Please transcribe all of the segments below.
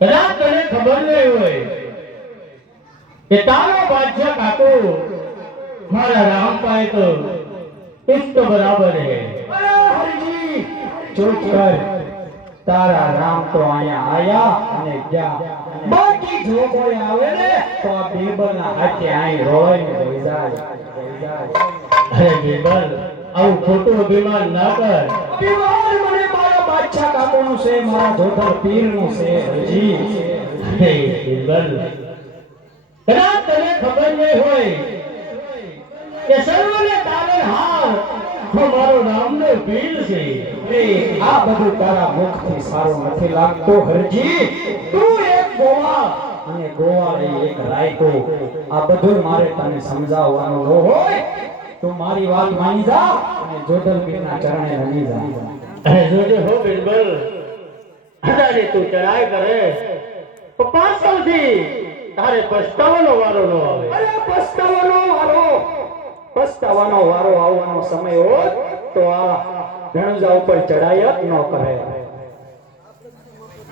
કદાચ તને ખબર નહીં હોય કે તારો બાદશાહ કાકો મારા રામ પાએ તો ઇષ્ટ બરાબર હે હરજી ચૂપ કર તારા રામ તો આયા આયા અને ગયા. બાકી જો કોઈ આવે ને, તો આ બેબના હાથે આઈ રોય ને રોઈ જાય. અરે બેબલ, આવું ખોટું અભિમાન ના કર. બીમાર મને બાદશાહ કાકોનું છે, મારા ધોધર પીરનું છે, હજી હે કદાચ તને ખબર ન હોય કે સર્વને તારે હાર હું મારો નામનો પીર છે. આ બધું તારા મુખથી સારું નથી લાગતો, હરજી. તું એક ગોવા અને ગોવાળે એક રાયકો આ બધું મારે તને સમજાવવાનું હોય. તો મારી વાત માની જા અને જોધલબીરના ચરણે રમી જા.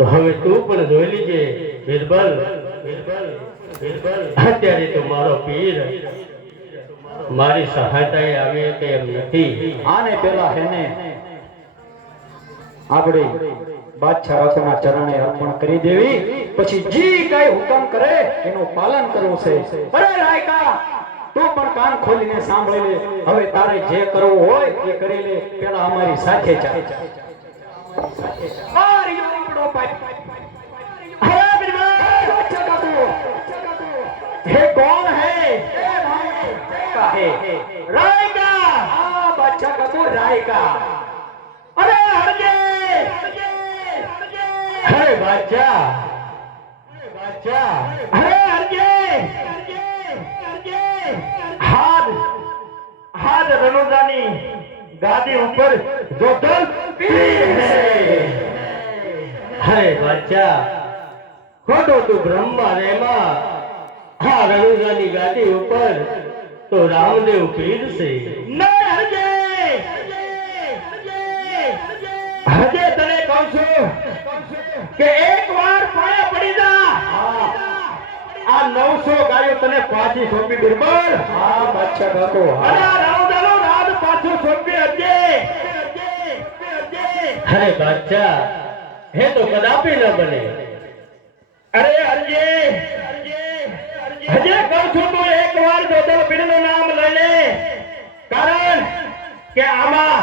હવે તું પણ જોઈ લીજે બિરબલ બિરબલ અત્યારે તો મારો પીર મારી સહાયતા આવે તેમ નથી. આને પેલા હેને આપણે બાદશાહ રાજાના ચરણે અર્પણ કરી દેવી. પછી જે કઈ હુકમ કરે એનું પાલન કરવું છે. અરે રાયકા તું પણ કાન ખોલીને સાંભળી લે. હવે તારે જે કરવું હોય એ કરી લે. પેલા અમારી સાથે ચાલ હે કોણ હે? પાઇપ. અરે બિરબલ, બાદશાહ કાકો. ये બાદશાહ અરે અર્જે હાથ હાથ ગાદી ઉપર જોતલ હે. ખોટો તું બ્રહ્મા રેમા હા રણુદાની ગાદી ઉપર તો રામદેવ પીર છે. ના હજે હજે હજે તને કહું છું કે એક વાર પાયા પડી જા. આ 900 ગાયો તને પાછી સોંપી બિરબલ હા બાદશાહ કાકો અરે રાવદાનો રાજ પાછું સોંપી અજે અરે બાદશાહ હે તો કદાપી ન બને. અરે અરજે હજે કહું છું તું એક વાર જોધલ પીરનું નામ લઈ લે. કારણ કે આમાં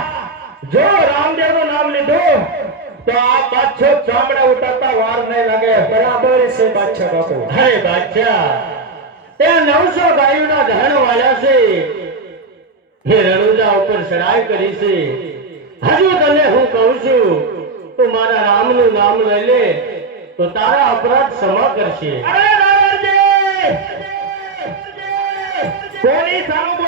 જો રામદેવનું નામ લીધું તો આ બાદશો ચામડા ઉતારતા વાર નહીં લાગે. બરાબર છે બાદશાહ બાપુ. અરે બાદશાહ તે નવસો ગાયોના ધણ વાળ્યા છે. હે રણુજા ઉપર ચડાઈ કરી છે. હજુ તને હું કહું છું તું મારા રામનું નામ લઈ લે તો તારા અપરાધ સમા કરશે. કોની સામે